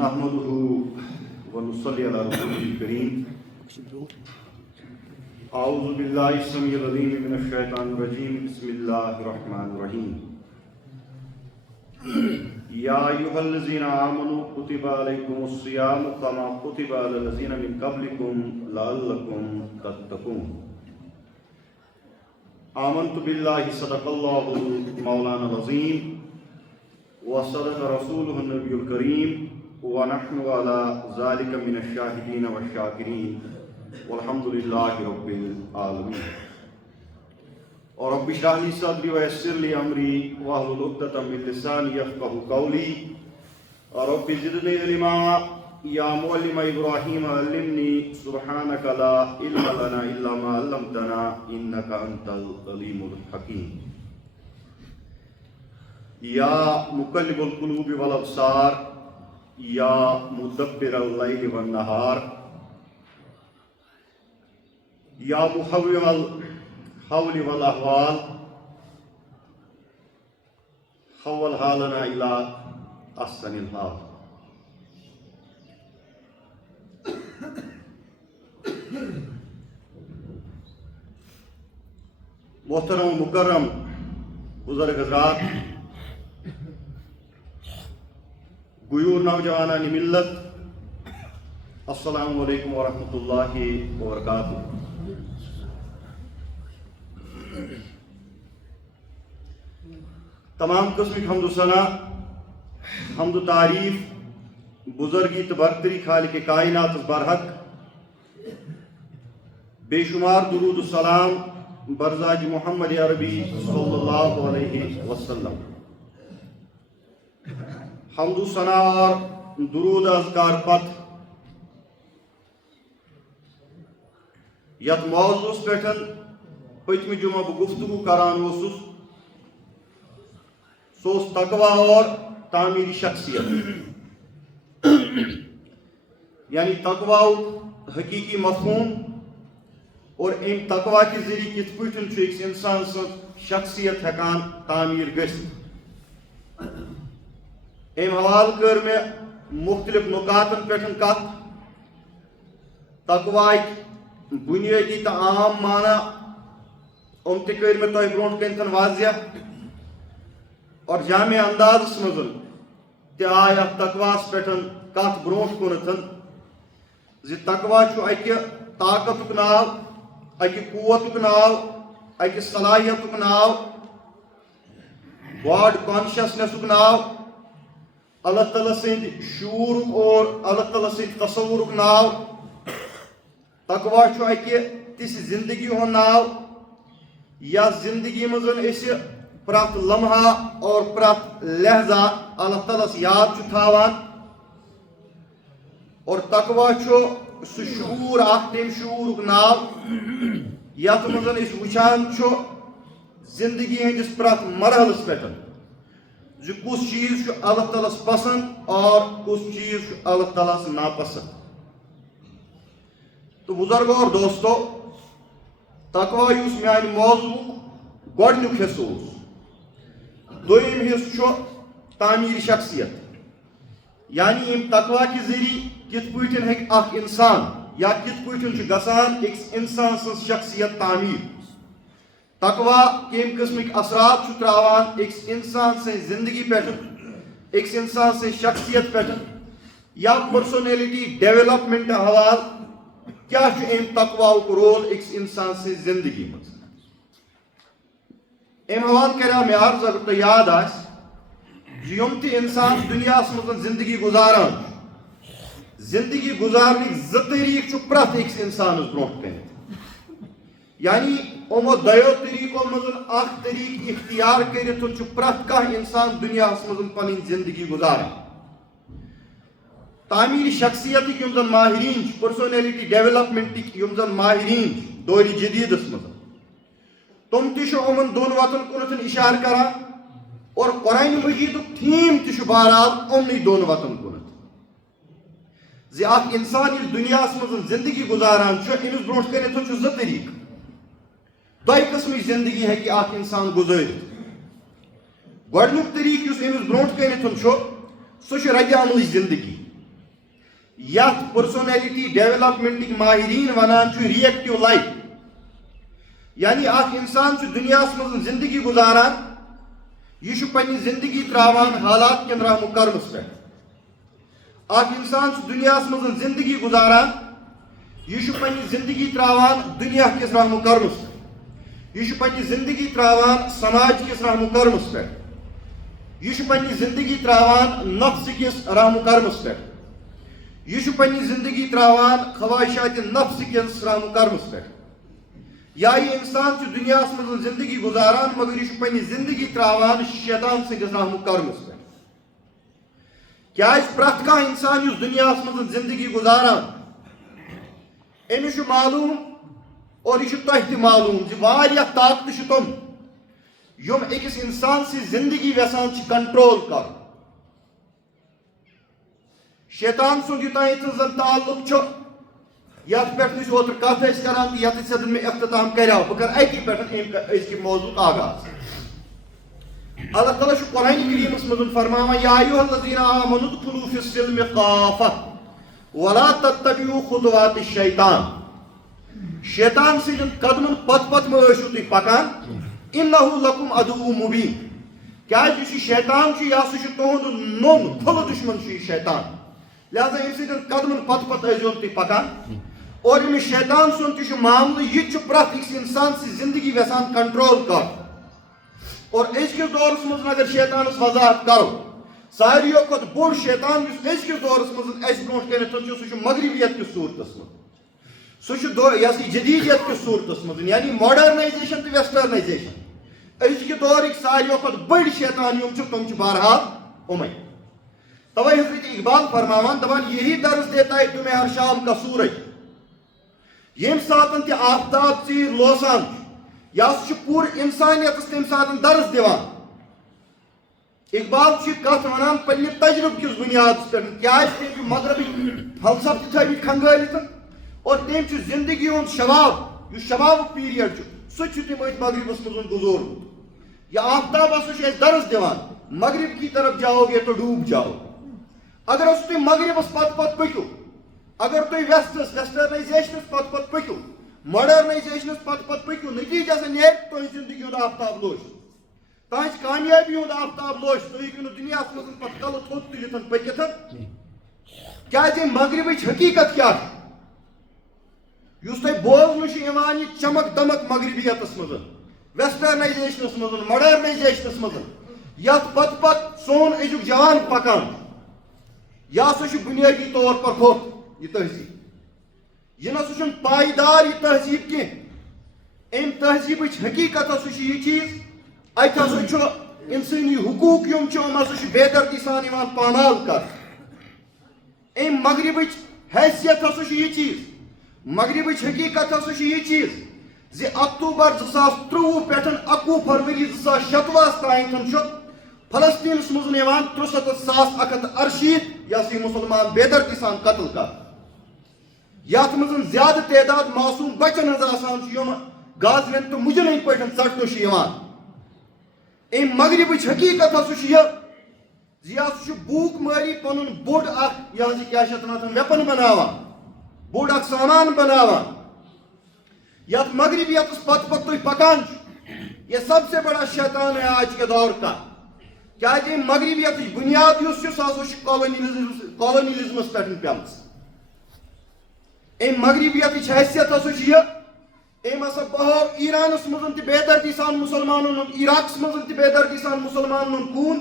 نحمده ونصلي على رسوله الكريم. اعوذ بالله السميع العليم من الشيطان الرجيم. بسم الله الرحمن الرحيم. يا أيها الذين آمنوا كتب عليكم الصيام كما كتب على الذين من قبلكم لعلكم تتقون. آمنت بالله صدق الله مولانا العظيم وصدق رسوله النبي الكريم ونحن على ذلك من الشاهدين والشاكرين والحمد لله رب العالمين. رب اشرح لي صدري ويسر لي امري واحلل عقدة من لساني يفقهوا قولي. رب زدني علما يا معلم ابراهيم علمني سبحانك لا علم لنا الا ما علمتنا انك انت العليم الحكيم. يا مقلب القلوب والابصار يا مدبر الليل والنهار يا محول الحول والاحوال حول حالنا الى احسن الحال. محترم مکرم بزرگ حضرات، غیور نوجوانان ملت، السلام علیکم ورحمۃ اللہ وبرکاتہ. تمام قسمک حمد و ثنا، حمد و تعریف بزرگی تو برتری خالق کائنات برحق، بے شمار درود و سلام برزاج محمد عربی صلی اللہ علیہ وسلم. حمد و ثنا اور درود اذکار پت یت موضوع پہ پتم جمعہ بہ گفتگو کران اوسس، سو تقوی اور تعمیر شخصیت. یعنی تقوی حقیقی مفہوم اور ام تقوی کے ذریعے کت پہ ایک انسان سن شخصیت ہیکان تعمیر گژھِتھ. ام حوال کر میں مختلف نکاتن پہ کت. تقوی بنیادی تو عام معنی ام تہ کر میں تہ برونٹ کن واضح اور جامع انداز مز تہ آئی ات تقواس پہ کت برونٹ کنتھ زِ تقوی چھُ اکہ طاقتک ناو، اکہ قوتک ناو، اکہ صلاحیتک ناو، گاڈ کانشیسنیسک ناو، اللہ تعالیٰ سند شعورک اور اللہ تعالیٰ سند تصورک ناو. تقوی چھُ اکہ تِژھ زندگی ہُنٛد ناو یتھ زندگی مز أسۍ پرٛٮ۪تھ لمحہ اور پرٛٮ۪تھ لہذا اللہ تعالیٰ یاد چھُ تھاوان. اور تقوی چھُ سُہ شعور اکھ تمہِ شعورُک ناو یتھ منٛز أسۍ وٕچھان چھُ زندگی ہٕنٛدِس پرٛٮ۪تھ مرحلس پٮ۪ٹھ زِ کُس چیٖز چھُ اللہ تعالیٰ پسند اور کُس چیٖز چھُ اللہ تعالیٰ ناپسند. تو بزرگو اور دوستو، تقوی یُس میانہِ موضوعُک گۄڈنیُک حصہٕ اوس. دوٚیِم حصہٕ چھُ تعمیٖر شخصیت. یعنی امہِ تقوی کہِ ذریعہِ کِتھ پٲٹھۍ ہیٚکہِ اکھ انسان یا کِتھ پٲٹھۍ چھُ گژھان أکِس انسان سٕنٛز شخصیت تعمیٖر. تقوی کمہِ قٕسمٕکۍ اثرات چھُ تراوان أکِس انسان سٕنٛزِ زندگی پٮ۪ٹھ، أکِس انسان سٕنٛزِ شخصیت پٮ۪ٹھ یا پٔرسونیلٹی ڈیولپمنٹ حوالہٕ کیا چھُ امہِ تقواہُک رول أکِس انسان سٕنٛزِ زندگی منٛز. امہِ حوالہٕ کریٛاو مےٚ عرض اگر تۄہہِ یاد آسہِ زِ یِم تہِ انسان دُنیاہس منٛز زندگی گُزاران چھُ، زندگی گُزارنٕکۍ زٕ طریٖقہٕ چھُ پرٛٮ۪تھ أکِس انسانس برونٛٹھ کٔنِتھ. یعنی یِمو دۄیو طریٖقو منٛز اکھ طریٖقہٕ اختیار کٔرِتھ چھُ پرٛٮ۪تھ کانٛہہ انسان دُنیاہس منٛز پنٕنۍ زندگی گُزاران. تعمیٖر شخصیتٕکۍ یِم زن ماہریٖن چھِ، پٔرسونیلٹی ڈیولپمنٹٕکۍ یِم زن ماہریٖن چھِ دورِ جدیٖدس منٛز، تِم تہِ چھِ یِمن دۄن وتن کُنتھ اِشارٕ کران اور قرآنِ مجیٖدُک تھیٖم تہِ چھُ بہرحال یِمنٕے دۄن وتن کُنتھ زِ اکھ انسان ییٚلہِ دُنیاہس منٛز زندگی گُزاران چھُ أمِس برونٛٹھ کٔنِتھ چھُ زٕ طریٖقہٕ. دۄیہِ قٕسمٕچ زندگی ہیٚکہِ اکھ انسان گُزٲرِتھ. گۄڈنیُک طریٖقہٕ یُس أمِس برونٛٹھ کَنٮ۪تھ چھُ سُہ چھُ رَدِ عملٕچ زِندگی یَتھ پٔرسونیلٹی ڈیولپمنٹٕکۍ ماہریٖن وَنان چھُ رِیَکٹِو لایف. یعنی اکھ اِنسان چھُ دُنیاہَس منٛز زِندگی گُزاران یہِ چھُ پنٛنہِ زِندگی ترٛاوان حالات کٮ۪ن رحمُ کرمَس پٮ۪ٹھ. اکھ اِنسان چھُ دُنیاہَس منٛز زِندگی گُزاران یہِ چھُ پنٛنہِ زِندگی ترٛاوان دُنیا کِس رحمُ کرمَس پٮ۪ٹھ. یہِ چھُ پنٛنہِ زِندگی ترٛاوان سماج کِس رحمُ کرمَس پٮ۪ٹھ. یہِ چھُ پنٛنہِ زِندگی ترٛاوان نفسہٕ کِس رحمُ کرمَس پٮ۪ٹھ. یہِ چھُ پنٛنہِ زِندگی ترٛاوان خواہشاتِ نفسہٕ کِس رحمُ کرمَس پٮ۪ٹھ. یا یہِ اِنسان چھُ دُنیاہَس منٛز زِندگی گُزاران مگر یہِ چھُ پنٛنہِ زِندگی ترٛاوان شیطان سٕنٛدِس رحمُ کرمَس پٮ۪ٹھ. کیٛازِ پرٛٮ۪تھ کانٛہہ اِنسان یُس دُنیاہَس منٛز زِندگی گُزاران أمِس چھُ معلوٗم اور یہِ چھُ تۄہہِ تہِ معلوٗم زِ واریاہ طاقتہٕ چھِ تِم یِم أکِس اِنسان سٕنٛز زِندگی یژھان چھِ کنٹرول کَرُن. شیطان سُنٛد یوٚتام ییٚتٮ۪ن زَن تعلُق چھُ یَتھ پٮ۪ٹھ أسۍ اوترٕ کَتھ ٲسۍ کَران تہٕ یَتھ سیٚدَن مےٚ اختتام کَریو بہٕ کَرٕ اَکی پٮ۪ٹھ أزۍ کہِ موضوٗعُک آغاز. اللہ تعالیٰ چھُ قرآنِ کریٖمَس منٛز فرماوان یا ایُّہَا الذیٖنَ آمَنُوا ادخُلوٗ فِی السِّلْمِ کافَةً وَلَا تَتَّبِعُوا خُطُوَاتِ الشَّیطان. شیطان سٕنٛدٮ۪ن قدمَن پتہٕ پتہٕ مہٕ ٲسِو تُہۍ پَکان اِنَّہُ لَکُم عَدُوٌّ مُبیٖن. کیٛازِ یُس یہِ شیطان چھُ یہِ ہسا چھُ تُہُنٛد نوٚن کھُلہٕ دُشمن چھُ یہِ شیطان. لہذا أمۍ سٕنٛدٮ۪ن قدمَن پتہٕ پتہٕ ٲسۍزیون تُہۍ پَکان. اور أمِس شیطان سُنٛد تہِ چھُ معاملہٕ یہِ تہِ چھُ پرٛٮ۪تھ أکِس اِنسان سٕنٛز زِندگی یژھان کنٹرول کَرُن. اور أزکِس دورَس منٛز اگر شیطانَس وضاحت کَرو ساروِیو کھۄتہٕ بوٚڑ شیطان یُس أزکِس دورَس منٛز اَسہِ برونٛٹھ کَنٮ۪تھ چھُ سُہ چھُ مغربیت کِس صوٗرتَس منٛز. سُہ چھُ یہِ ہسا جدیٖدیت کِس صوٗرتَس منٛز یعنی ماڈرنایزیشن تہٕ ویسٹرنایزیشن. أزکہِ دورٕکۍ ساروِیو کھۄتہٕ بٔڑۍ شیطان یِم چھِ تِم چھِ بہرحال یِمے. تَوَے حضرت اقبال فرماوان دَپان یہی درس دیتا ہے تمہیں ہر شام کا سورج. ییٚمہِ ساتہٕ تہِ آفتاب ژیٖر لوسان چھُ یہِ ہسا چھُ پوٗرٕ اِنسانیتَس تَمہِ ساتہٕ درس دِوان. اقبال چھُ یہِ کَتھ وَنان پنٛنہِ تجرُبہٕ کِس بُنیادَس پٮ۪ٹھ کیٛازِ تٔمۍ چھُ مغربٕکۍ فلسفہٕ تہِ تھٲومٕتۍ کھنٛگٲلِتھ اور تٔمۍ چھُ زِندگی ہُنٛد شباب یُس شبابُک پیٖریڈ چھُ سُہ تہِ چھُ تٔمۍ أتھۍ مغربَس منٛز گُزورمُت. یہِ آفتاب ہسا چھُ اَسہِ درس دِوان مغرب کی طرف جاؤ گے تو ڈوٗب جاؤ. اگر ہسا تُہۍ مغربَس پتہٕ پتہٕ پٔکِو اگر تُہۍ ویسٹرنایزیشنَس پتہٕ پتہٕ پٔکِو ماڈرنایزیشنَس پتہٕ پتہٕ پٔکِو نٔتیٖجہٕ ہسا نیرِ تُہنٛزِ زِندگی ہُنٛد آفتاب لوش. تُہنٛزِ کامیٲبی ہُنٛد آفتاب لوش. تُہۍ ہیٚکِو نہٕ دُنیاہَس منٛز پتہٕ کَلہٕ تھوٚد تُلِتھ پٔکِتھ. کیٛازِ اَمہِ مغربٕچ حقیٖقت کیٛاہ چھُ یُس تۄہہِ بوزنہٕ چھُ یِوان یہِ چمک دمک مغربیتَس منٛز ویسٹرنایزیشنَس منٛز ماڈرنایزیشنَس منٛز یَتھ پتہٕ پتہٕ سون أزیُک جوان پَکان چھُ یہِ ہسا چھُ بُنیٲدی طور پر ہوٚکھ یہِ تہذیٖب. یہِ نسا چھُنہٕ پایدار یہِ تہذیٖب کینٛہہ. أمۍ تہذیٖبٕچ حقیٖقت ہسا چھُ یہِ چیٖز اَتہِ ہسا چھُ اِنسٲنی حقوٗق یِم چھِ یِم ہسا چھِ بے دردی سان یِوان پامال کرنہٕ. أمۍ مغربٕچ حیثیت ہسا چھُ یہِ چیٖز مغربٕچ حقیٖقت ہسا چھُ یہِ چیٖز زِ اکتوٗبر 2023 پٮ۪ٹھ 21 فروری 2026 تانۍ چھُ فلسطیٖنَس منٛز یِوان 63,168 یہِ ہسا یہِ مُسلمان بے دردی سان قتل کرنہٕ. یَتھ منٛز زیادٕ تعداد معصوٗم بچن ہٕنٛز آسان چھِ یِم غازین تہٕ مُجرِم پٲٹھۍ ژٹنہٕ چھِ یِوان. أمۍ مغربٕچ حقیٖقت ہسا چھِ یہِ زِ یہِ ہسا چھُ بوٗک مٲری پنُن بوٚڑ اکھ یہِ ہسا کیٛاہ چھِ اَتھ وَنان ویپن بناوان بوٚڑ اکھ سامان بناوان. یَتھ مغربیتَس پتہٕ پتہٕ تُہۍ پکان چھُ یہِ سب سے بڑا شیطان ہے آج کے دور کا. کیٛازِ أمۍ مغربیتٕچ بُنیاد یُس چھُ سُہ ہسا چھُ کالونیلزمَس پٮ۪ٹھ پیٚمٕژ. أمۍ مغربیتٕچ حیثیت ہسا چھِ یہِ أمۍ ہسا بہٲو ایرانَس منٛز تہِ بے دردی سان مُسلمانن ہُنٛد عراقَس منٛز تہِ بے دردی سان مُسلمانن ہُنٛد خوٗن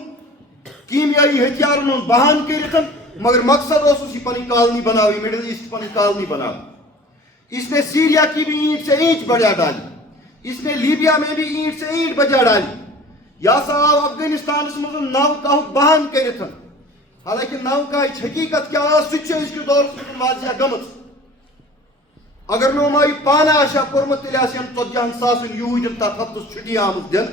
کیٖمیٲیی ہتھیارن ہُنٛد بہان کٔرِتھ مگر مقصد اوسُس یہِ پنٕنۍ کالنی بناوٕنۍ مڈل ایسٹ پنٕنۍ کالنی بناوٕنۍ. اس نے سیریا کی بھی اینٹ سے اینٹ بجا ڈالی. اس نے لیبیا میں بھی اینٹ سے اینٹ بجا ڈالی. یہ ہسا آو افغانستانس منٛز نوکاہُک بہان کٔرِتھ. حالانکہِ نوکاہٕچ حقیٖقت کیٛاہ ٲس سُہ تہِ چھِ أزکِس دورس منٛز واضح گٔمٕژ. اگر نہٕ یِمو یہِ پانہٕ آسہِ ہا کوٚرمُت تیٚلہِ آسہِ ہن 40,000 یہوٗدٮ۪ن تتھ ہفتس چھُٹی آمٕژ دِنہٕ.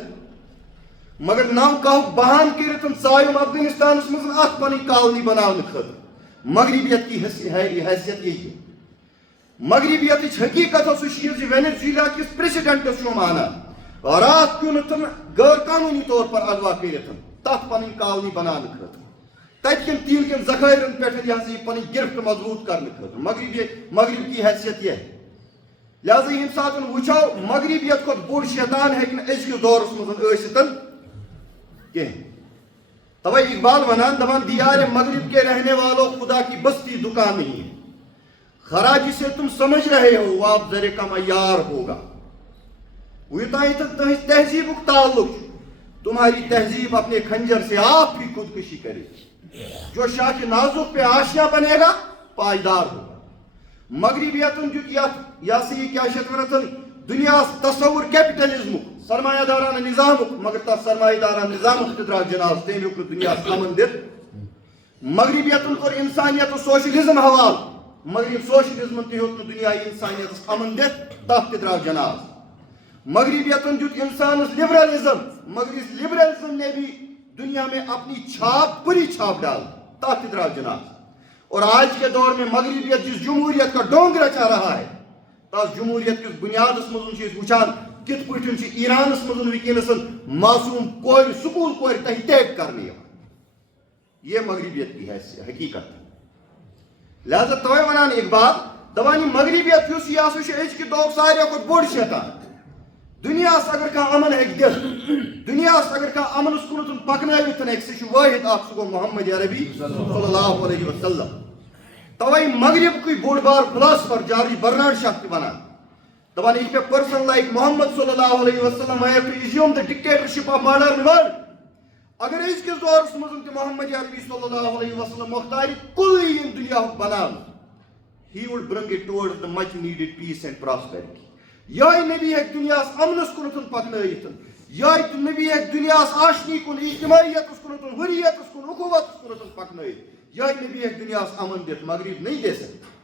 مگر نوکاہُک بہان کٔرِتھ ژاو یِم افغانستانس منٛز اکھ پنٕنۍ کالنی بناونہٕ خٲطرٕ. مغربیت کی حیثیت یہِ مغربیتٕچ حقیٖقت ہسا چھِ یہِ زِ وینیزویلا کِس پریسیڈنٹس چھُ یِم انان راتھ کیُن غٲر قانوٗنی طور پر اغوا کٔرِتھ تت پن کالنی بنانے خاطر تت کن تیل کن ذخائرن پہ یہ پن گرفت مضبوط کرنے خاطر مغرب کی حیثیت یہ ہے لہذا یم سات وچو مغربیت کھت بوڑ شیطان ہیکہ ازکس دورس مزن کہیں توے اقبال ونان دپان دیار مغرب کے رہنے والوں خدا کی بستی دکان نہیں ہے خراج سے تم سمجھ رہے ہو وہ آپ ذرے کا معیار ہوگا وہ تہذیب تعلق تمہاری تہذیب اپنے خنجر سے آپ ہی خودکشی کرے جو شاخ نازک پہ آشیاں بنے گا پائیدار ہوگا مغربیتن یا سی کیا شتورتن دنیا تصور کیپٹلزم سرمایہ دارانہ نظام مگر تس سرمایہ دارانہ نظام اقتدار جناز تم ہوں دنیا امن دت مغربیتن کور انسانیت سوشلزم حوال مگر سوشلزم تہ ہوں دنیا انسانیت امن دت تف تدراو جناز مغربیتن دیت انسانس لبرلزم مگر اس لبرلزم نے بھی دنیا میں اپنی چھاپ بری چھاپ ڈال تف تدراو جناز اور آج کے دور میں مغربیت جس جمہوریت کا ڈونگ رچا رہا ہے تس جمہوریت کس بنیاد مزن وچان کت پہ ایرانس مزن ونکس معصوم کور سکول کور تحقیق کرنے یہ مغربیت کی حقیقت لہذا توے ونان اقبال دپان مغربیت اس یہ ازکہ دور ساروی کھت بوڑ شیطان دنیا اگر کھانا امن ہیک دت دنیا اگر کھانا امنس کن پکنوت سہ واحد اخ سہ گو محمد عربی صلی اللہ علیہ وسلم توے مغرب کوئی بوڑ بار فلاسفر جارج برنارڈ شاہ تہ ونان دپان if a person like Muhammad sallallahu alayhi wa sallam I have to assume the dictatorship of modern world اگر ازکس دورس مزن تہ محمد عربی صلی اللہ علیہ وسلم مختار کلی دنیا بنان he would bring it towards the much needed peace and prosperity یہ نبی ہیک دنیا امنس کن پکنائت یہ نبی ہیک دنیا آشنی کن اجتماعیت کن حریت کن اخوت کن پکنائت یہ نبی ہیک دنیا امن دت مغرب نہیں دے سکتے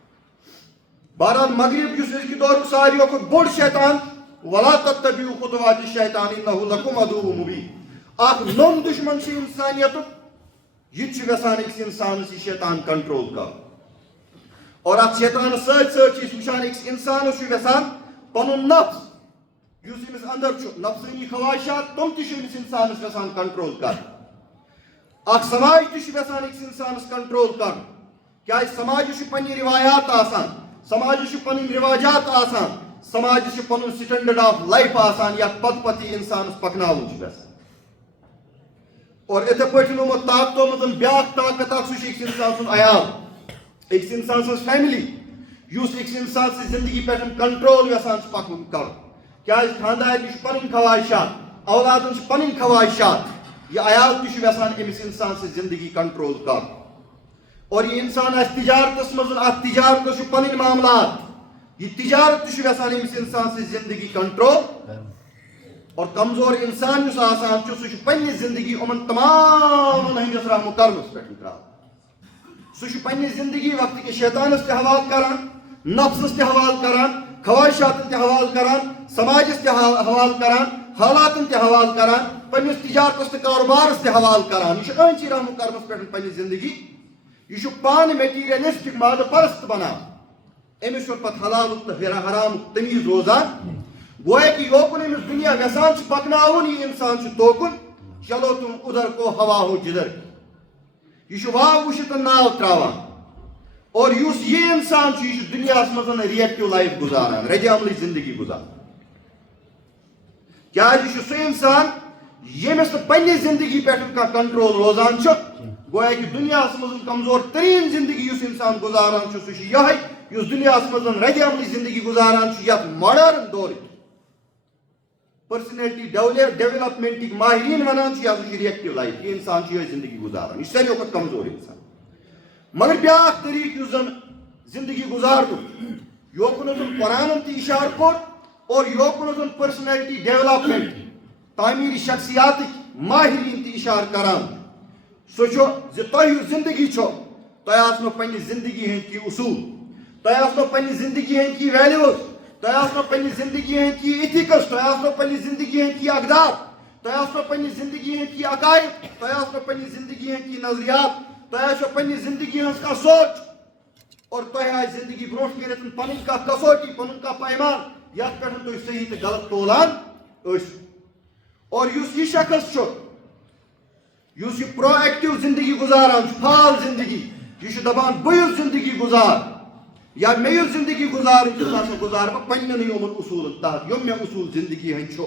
بہرحال مغرب اس ازکہ دور ساروی کھت بوڑ شیطان ولا تتبعوا خطوات الشیطان انه لکم عدو مبین اخ نوم دشمن سے انسانیت یہ ویسان اکس انسانس یہ شیطان کنٹرول کر اور ات شیطان ست وچان اکس انسانس ویسان پن نفس اس امس اندر نفسانی خواہشات تم تہ انسانس ویسان کنٹرول کر اخ سماج تہ ویسان اکس انسانس کنٹرول کر کیا سماج پنہ روایات آسان سماج پن رواجات آسان سماج پن سٹینڈرڈ آف لائف آسان یا پت پتی انسانس پکناون ویسان اور اتھے پٲٹھۍ یِمو طاقتو منٛز بیٛاکھ طاقت اکھ سُہ چھُ أکِس انسان سُنٛد عیال أکِس انسان سٕنٛز فیملی یُس أکِس انسان سٕنٛز زندگی پٮ۪ٹھ کنٹرول یژھان چھُ پکُن کرُن کیٛازِ خانٛدارنہِ چھِ پنٕنۍ خواہشات اولادن چھِ پنٕنۍ خواہشات یہ عیال تہِ چھُ یژھان أمِس انسان سٕنٛز زندگی کنٹرول کرُن اور یہ انسان آسہِ تجارتس منٛز اتھ تجارتس چھُ پنٕنۍ معاملات یہ تجارت تہِ چھُ یژھان أمِس انسان سٕنٛز زندگی کنٹرول اور کمزور انسان جس آسان سہ پنہ زندگی ان تمام ہندس رحم کرمس پہ ترا سہ پنہ زندگی وقت کہ شیطانس تہ حوالہ کران نفسس تہ حوالہ کران خواہشات تہ حوالہ کران سماجس تہ حوالہ کران حالاتن تہ حوالہ کران پنس تجارتس تہ کاروبارس تہ حوالہ کران یہ انچی رحم کرمس پہ پنہ زندگی یہ پان میٹیریلسٹک مادہ پرست بنان امس پتہ حلال تو حرام تمیز روزان گویا کہ یوکن امس دنیا ویسان پکناون یہ انسان توکن چلو تم ادھر کو ہوا ہو جدھر یہ واو وشت ناو تراوان اور یہ انسان یہ دنیا مزن ریئیکٹو لائف گزاران رد عملی زندگی گزاران کیا یہ سہ انسان یمس پنہ زندگی پہ کنٹرول روزان گویا کہ دنیا مزن کمزور ترین زندگی اس انسان گزاران سہ یہ دنیا مزن رد عملی زندگی گزاران یت ماڈرن دور پرسنلٹی ڈیولپمنٹ ماہرین ونان یہ ریئیکٹو لائف یہ انسان یہ زندگی گزاران یہ ساروی کھت کمزور انسان مگر بیاکھ طریقہ اس زن زندگی گزارن یوکن قرآن تہ اشارہ کور اور یوکن پرسنلٹی ڈیولپمنٹ تعمیر شخصیات ماہرین تہ اشارہ کران سہ تہ زندگی تہ آسنو پنہ زندگی ہند کی اصول تہ آسنو پنہ زندگی ہند کی ویلیوز تہ آسنو پنہ زندگی ہند کی ایتھکس تہ آسنو پنہ زندگی ہند کی اقدار تہ آسنو پنہ زندگی ہند کی عقائد تہ آسنو پنہ زندگی ہند کی نظریات تہ آسنو پنہ زندگی ہند کا سوچ اور تہ آئی زندگی برونٹ کرتن پنن کا کسوٹی پنن کا پیمان یتھ پہ تھی صحیح تو غلط تولان اور یہ شخص یُس یہِ پرو ایکٹِو زندگی گُزاران چھُ فعال زندگی یہِ چھُ دپان بہٕ یُس زندگی گُزار یا مےٚ یُس زندگی گُزارٕنۍ چھِ سۄ ہسا گُزار بہٕ پننٮ۪نٕے یِمن اصوٗلن تحت یِم مےٚ اصوٗل زندگی ہٕنٛدۍ چھُ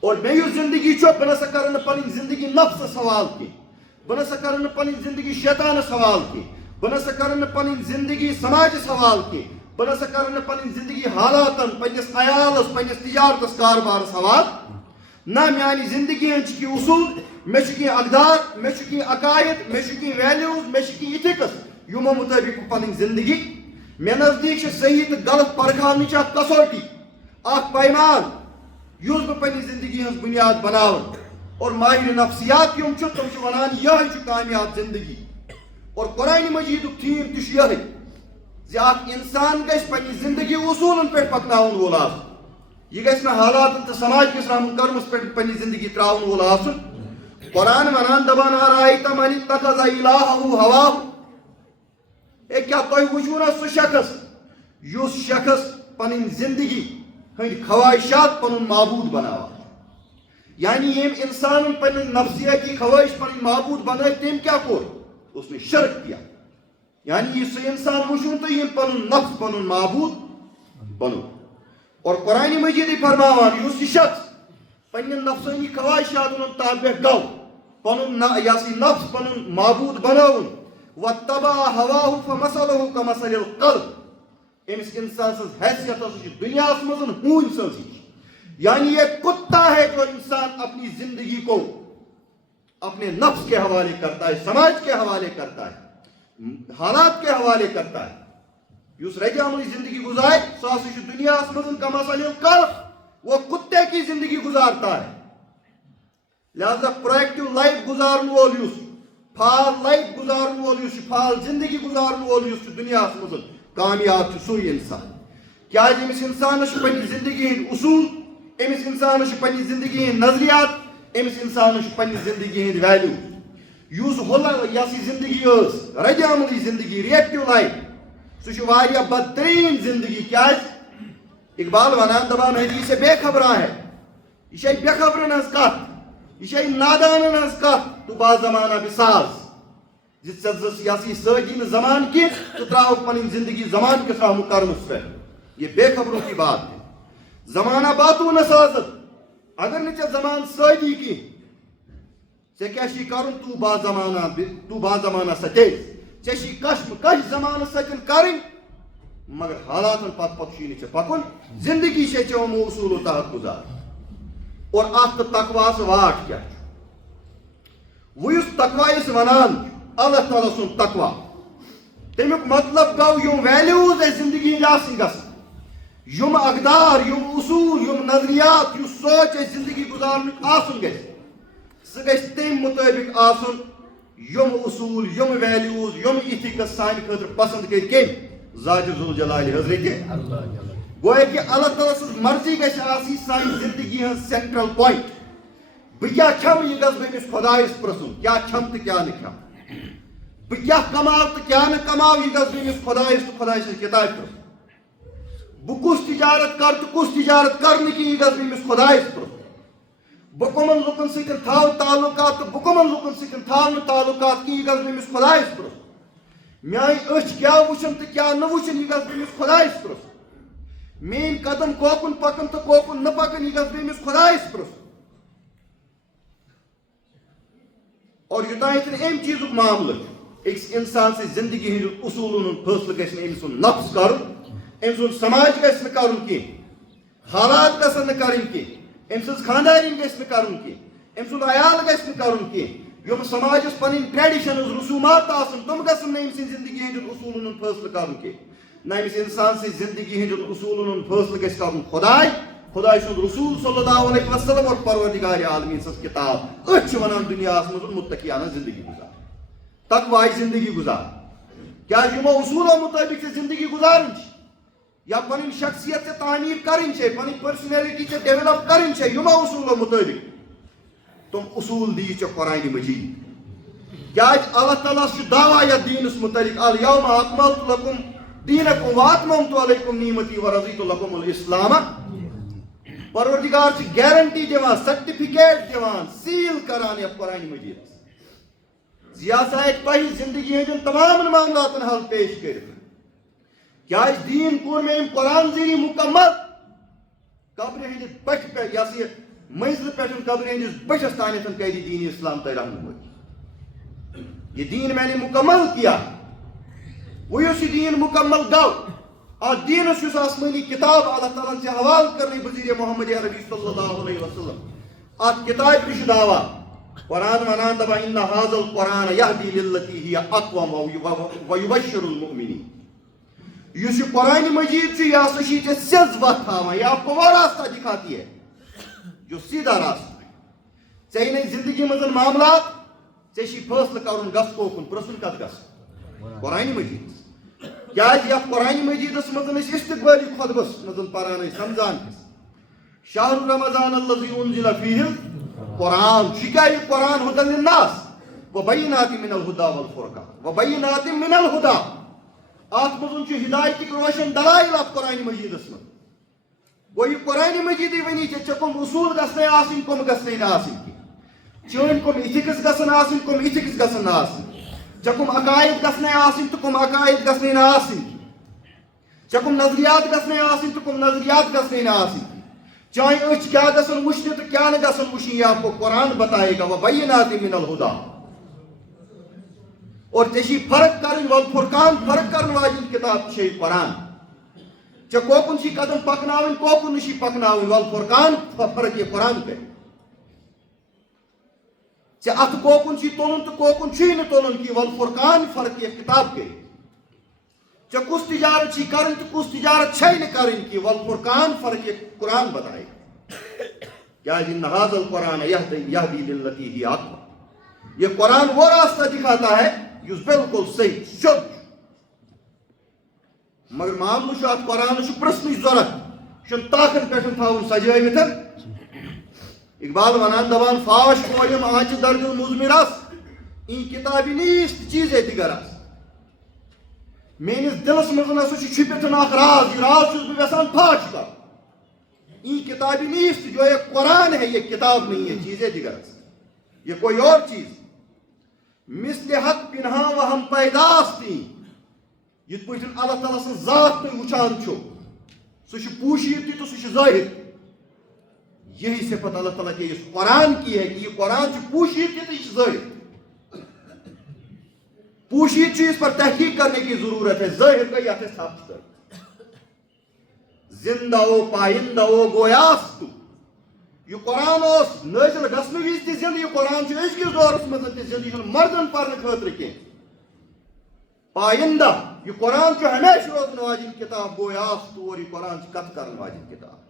اور مےٚ یُس زندگی چھُ بہٕ نسا کرٕ نہٕ پنٕنۍ زندگی نفسس حوالہٕ کینٛہہ بہٕ نسا کرٕ نہٕ پنٕنۍ زندگی شیطانس حوالہٕ کینٛہہ بہٕ نسا کرٕ نہٕ پنٕنۍ زندگی سماجس حوالہٕ کینٛہہ بہٕ نسا کرٕ نہٕ پنٕنۍ زندگی حالاتن پننِس عیالس پننِس تجارتس کاربارس حوالہٕ نہ میانہِ زندگی ہٕنٛدۍ چھِ کینٛہہ اصوٗل مےٚ چھِ کینٛہہ اقدار مےٚ چھُ کینٛہہ عقایِد مےٚ چھُ کینٛہہ ویلیوٗز مےٚ چھِ کینٛہہ اِتھِکٕس یِمو مُطٲبِق بہٕ پنٕنۍ زندگی مےٚ نزدیٖک چھِ صحیح تہٕ غلط پرکھاونٕچ اکھ کسوٹی اکھ پیمان یُس بہٕ پننہِ زندگی ہٕنٛز بُنیاد بناوان اور ماہر نفسیات یِم چھِ تِم چھِ ونان یِہوٚے چھُ کامیاب زندگی اور قرآنِ مجیٖدُک تھیٖم تہِ چھُ یِہوٚے زِ اکھ انسان گژھِ پننہِ زندگی اصوٗلن پٮ۪ٹھ پکناوُن وول آسُن یہِ گژھِ نہٕ حالاتن تہٕ سماج کِس رحم کرمس پٮ۪ٹھ پننہِ زندگی تراوُن وول آسُن قرآن ونان دپان ارایت من اتخذ الہہ ہواہ اے کیا تُہۍ وٕچھوُ نا سُہ شخص یُس شخص پنٕنۍ زندگی ہٕنٛدۍ خواہشات پنُن معبوٗد بناوان یعنی ییٚمۍ انسانن پنٕنۍ نفسیٲتی خواہش پنٕنۍ معبوٗد بنٲے تٔمۍ کیٛاہ کوٚر اس نے شرک کیا یعنی یہِ سُہ انسان وٕچھُن تہٕ ییٚمۍ پنُن نفس پنُن معبوٗد بنوو اور قرآنِ مجیٖدٕے فرماوان یُس یہِ شخص پننٮ۪ن نفسٲنی خواہشاتن ہُنٛد تابع گوٚو پنُن یہِ ہسا یہِ نفس پنُن معبوٗد بنٲوُن واتبع ہواه فمثله كمثل القلب أمس انسان سٕنٛز حیثیت ہسا چھِ دُنیاہس منٛز ہوٗنۍ سٕنٛز ہِش یعنی یہ کتا ہے جو انسان اپنی زندگی کو اپنے نفس کے حوالے کرتا ہے سماج کے حوالے کرتا ہے حالات کے حوالے کرتا ہے یُس رَتہِ عملٕچ زندگی گزارِ سُہ ہسا چھُ دُنیاہس منٛز کمثل القلب وہ کتے کی زندگی گزارتا ہے لہذا پرویکٹو لائف گزارن وول یُس فعال لائف گزارن وول یُس فعال زندگی گزارن وول یُس دُنیاہس منٛز کامیاب چھُ سُے انسان کیازِ أمِس انسانس چھُ پننہِ زندگی ہٕنٛدۍ اصوٗل أمِس انسانس چھُ پننہِ زندگی ہٕنٛدۍ نظریات أمِس انسانس چھُ پننہِ زندگی ہٕنٛدۍ ویلیوٗز یُس یۄس یہِ زندگی ٲس رَدِ عملٕچ زندگی رِیکٹِو لایف سُہ چھُ واریاہ بدتریٖن زندگی کیازِ اقبال ونان دپان حدیث بے خبراں ہے یہ چھے بے خبرن ہٕنٛز کتھ یہ چھے نادانن ہٕنٛز کتھ تو با زمانہ بساز زِ ژےٚ یہِ ہسا یہِ سۭتی نہٕ زمان کینٛہہ ژٕ ترٛاوکھ پنٕنۍ زندگی زمان کِس رحم کرمس پٮ۪ٹھ یہ بے خبروں کی بات ہے زمانہ باتو نہ سازت اگر نہٕ ژےٚ زمان سۭتی کینٛہہ ژےٚ کیٛاہ چھُے کرُن تو با زمانہ ستے ژےٚ چھُے کش زمانس سۭتۍ کرٕنۍ مگر حالاتن پتہٕ چھُے نہٕ ژےٚ پکُن زندگی چھے ژےٚ یِمو اصوٗلو تحت گُزار اور اتھ تہٕ تقواہس واٹھ کیٛاہ چھُ وۄنۍ یُس تقوا أسۍ ونان اللہ تعالیٰ سُنٛد تقوا تمیُک مطلب گوٚو یِم ویلیوٗز اَسہِ زندگی ہٕنٛدۍ آسٕنۍ گژھن یِم اقدار یِم اصوٗل یِم نظریات یُس سونٛچ اَسہِ زندگی گُزارنُک آسُن گژھِ سُہ گژھِ تمہِ مُطٲبِق آسُن یِم اصوٗل یِم ویلیوٗز یِم اِتھِکٕس سانہِ خٲطرٕ پسنٛد کٔرۍ کٔمۍ ذاتِ ذوالجلالِ حضرتِ گویا کہ اللہ تعالیٰ سٕنٛز مرضی گژھِ آسٕنۍ سانہِ زندگی ہٕنٛز سینٹرل پویِنٹ بہٕ کیٛاہ کھٮ۪مہٕ یہِ گژھٕ بہٕ أمِس خۄدایس پرٛژھُن کیٛاہ کھٮ۪مہٕ تہٕ کیٛاہ نہٕ کھٮ۪مہٕ بہٕ کیٛاہ کماو تہٕ کیٛاہ نہٕ کماو یہِ گژھٕ بہٕ أمِس خۄدایس تہٕ خۄداے سٕنٛزِ کِتابہِ پرٛژھُن بہٕ کُس تجارت کرٕ تہٕ کُس تجارت کرٕ نہٕ کینٛہہ یہِ گژھٕ بہٕ أمِس خۄدایس پرٛژھُن بہٕ کٕمن لُکن سۭتۍ تھاو تعلقات تہٕ بہٕ کٕمن لُکن سۭتۍ تھاو نہٕ تعلقات کینٛہہ یہِ گژھٕ بہٕ أمِس خۄدایس پرٛژھُن میٲنۍ أچھ کیٛاہ وٕچھن تہٕ کیٛاہ نہٕ وٕچھن یہِ گژھٕ بہٕ أمِس خۄدایس پرٛژھُن میٲنۍ قدم کوکُن پکن تہٕ کوکُن نہٕ پکن یہِ گژھٕ بہٕ أمِس خۄدایس پرٛژھُن اور یوٚتانۍ نہٕ أمۍ چیٖزُک معاملہٕ چھُ أکِس انسان سٕنٛزِ زندگی ہٕنٛدٮ۪ن اصوٗلن ہُنٛد فٲصلہٕ گژھِ نہٕ أمۍ سُنٛد نفس کرُن أمۍ سُنٛد سماج گژھِ نہٕ کرُن کینٛہہ حالات گژھن نہٕ کرٕنۍ کینٛہہ أمۍ سٕنٛز خانٛدارِنۍ گژھِ نہٕ کرُن کینٛہہ أمۍ سُنٛد عیال گژھِ نہٕ کرُن کینٛہہ یِم سماجس پنٕنۍ ٹریڈِشنز رسوٗمات آسن تِم گژھن نہٕ أمۍ سٕنٛدِ زندگی ہٕنٛدٮ۪ن اصوٗلن ہُنٛد فٲصلہٕ کرُن کینٛہہ نہ أمِس انسان سٕنٛزِ زندگی ہٕنٛدٮ۪ن اصوٗلن ہُنٛد فٲصلہٕ گژھِ کرُن خۄداے سُنٛد رسوٗل صلی اللہ علیہ وسلم اور پروردگارِ عالمیٖن سٕنٛز کِتاب أتھۍ چھِ ونان دُنیاہس منٛز مُتقیانہ زندگی گُزار تقواہٕچ زندگی گُزار کیٛازِ یِمو اصوٗلو مُطٲبِق ژےٚ زندگی گُزارٕنۍ چھِ یا پنٕنۍ شخصیت ژےٚ تعمیٖر کرٕنۍ چھے پنٕنۍ پٔرسنیلٹی ژےٚ ڈیولپ کرٕنۍ چھے یِمو اصوٗلو مُطٲبِق تِم اصوٗل دِیہِ ژےٚ قرآنِ مجیٖد کیٛازِ اللہ تعالیٰ چھُ دعوا یتھ دیٖنس مُتعلق الیومَ اکملتُ لکم دیٖنکم واتممتُ علیکم نعمتی ورضیتُ لکم الاسلامَ پروردگار گارنٹی دیوان سرٹیفکیٹ دیوان سیل کران یا قرآن مجید یہ ہسا تہ زندگی ہند تمام معاملات حل پیش کر کیا دین کور میں قرآن ذریعہ مکمل قبر ہندس بٹ پہ یہ منزل پہ قبر ہندس بٹس تانیت قیدی دین اسلام تہ رہنمائی یہ دین میں نے مکمل کیا وہ یہ دین مکمل گو اور دینس اس آسمانی کتاب اللہ تعالیٰ سے حوال کرنے وزیر محمد عربی صلی اللہ علیہ وسلم ات کتاب کی دعویٰ قرآن ونان دبا ان هذا القرآن يهدي للتي هي اقوم ويبشر المؤمنين یہ قرآن مجید یہ ہسا ژے سیز وتھ ہاوان یہ آپ کو وہ راستہ دکھاتی ہے جو سیدھا راستہ ہے ژے زندگی مزن معاملات ژے فیصلہ کرن گس کوکن پرسن کت گس قرآن مجید کیا یہ قرآن مجیدس مزن استقبالی خطبس مزن پران سمجھان شہر رمضان الذی انزل فیہ قرآن کیا یہ قرآن ہدی للناس وبینات من الہدی والفرقان وبینات من الہدی ات مزن ہدایت روشن دلائل ات قرآن مجیدس من گو یہ قرآن مجید ونی کم اصول گھنے آسن کم گھنے آسن چین کم ایتھکس گھن آسن کم ایتھکس گھن آسن چکم عقائد گھنے آسن تو کم عقائد گھنے آسن چکم نظریات گھنے آسن تو کم نظریات گھنے آسن چاہے اچھ کیا گھن وچھنے تو کیا نہ گھن وچھن یہ آپ کو قرآن بتائے گا وبینات من الہدی اور ژے فرق کرن والفرقان فرق کرن واجن کتاب چھ قرآن ژے کوکن چھ قدم پکناون کوکن نش پکناون والفرقان فرق یہ قرآن پہ ژے ات کوکن چھ تلن تو کوکن چھ نہ تلن کی والفرقان فرق یہ کتاب کے ژے کس تجارت چھ کرن تو کس تجارت چھ نہ کرن کی والفرقان فرق یہ قرآن بتائے کیا ان هذا القرآن یہدی للتی ہی اقوم یہ قرآن وہ راستہ دکھاتا ہے یس بالکل صحیح شد مگر معاملہ ات قرآن پرسن ضرورت طاقت پہ تھون سجائمت اقبال ونان دپان فاش کورم آنچہ درد المزمرس این کتاب نیست چیز دگرس میانس دلس مز ہسا چھپت اخ راز یہ راز چھس بہ یژھان فاش کر این کتاب نیست جو یہ قرآن ہے یہ کتاب نہیں ہے چیز دگرس یہ کوئی اور چیز مثل حق پنہا و ہم پیداستی یت پہ اللہ تعالیٰ سن ذات تھی وچان چھو سہ پوشید تہ تو سہ ظاہر یہی صفت اللہ تعالیٰ کے اس قرآن کی ہے کہ یہ قرآن پوشید تہ تو ظاہر پوشید اس پر تحقیق کرنے کی ضرورت ہے ظاہر کا یہ ثابت کر زندہ و پائندہ و گویاست یہ قرآن نازل گھن وز تہ زندہ یہ قرآن ازکس دورس مز تہ زندہ مردن پرنے خاطر کی پائندہ یہ قرآن ہمیشہ روزن واجن کتاب گویاست اور یہ قرآن کت کرنے واجن کتاب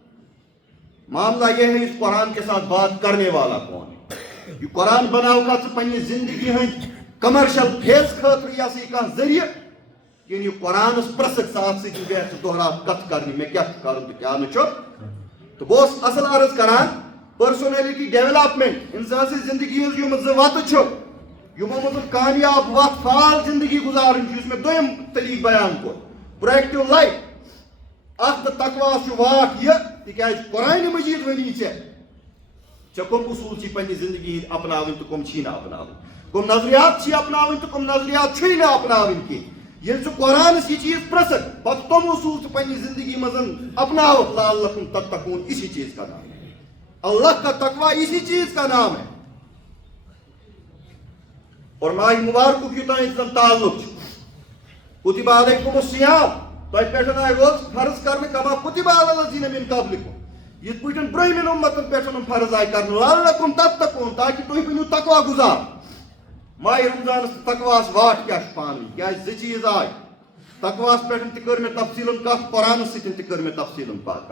معاملہ یہ ہے اس قرآن کے ساتھ بات کرنے والا کون ہے یہ قرآن بناو کا پنہ زندگی ہند کمرشل فیس خاطر یا سی کھانا ذریعہ کہ یہ قرآن پرسک ساتھ سی دہرا کت کرنی میں کیا کروں تو کیا نہ تو بہت اصل عرض کران پرسنالٹی ڈیولپمنٹ انسان سے زندگی ہز وت مز کامیاب وت فعال زندگی گزارن اس میں دویم طریق بیان کور پرویکٹو لائف ات تقواس واٹ یہ تکیاز قرآن مجید ونی ژے کم اصول چھ پنہ زندگی اپناون تو کم چھی نہ اپناون کم نظریات چھ اپناون تو کم نظریات چھی نہ اپناون کی یل ژٕ قرآنس یہ چیز پرسک پتہ تم اصول ژٕ پنہ زندگی مزن اپناوک لعلکم تتقون اسی چیز کا نام ہے اللہ کا تقوی اسی چیز کا نام ہے اور ماہ مبارک کی تین تعلق کتب علیکم الصیام تہ پہ آئی روز فرض کرنے کما کتب علی الذین من قبلکم یت پٲٹھۍ برہمن امتن پہ فرض آئی کرنے لعلکم تتقون تاکہ تُہۍ بنو تقوی گزار ماہ رمضان تقواس واٹ کیا پانی کیا زٕ چیز آئی تقواس پہ تر میں تفصیل کت قرآن ستن تر میں تفصیل پاک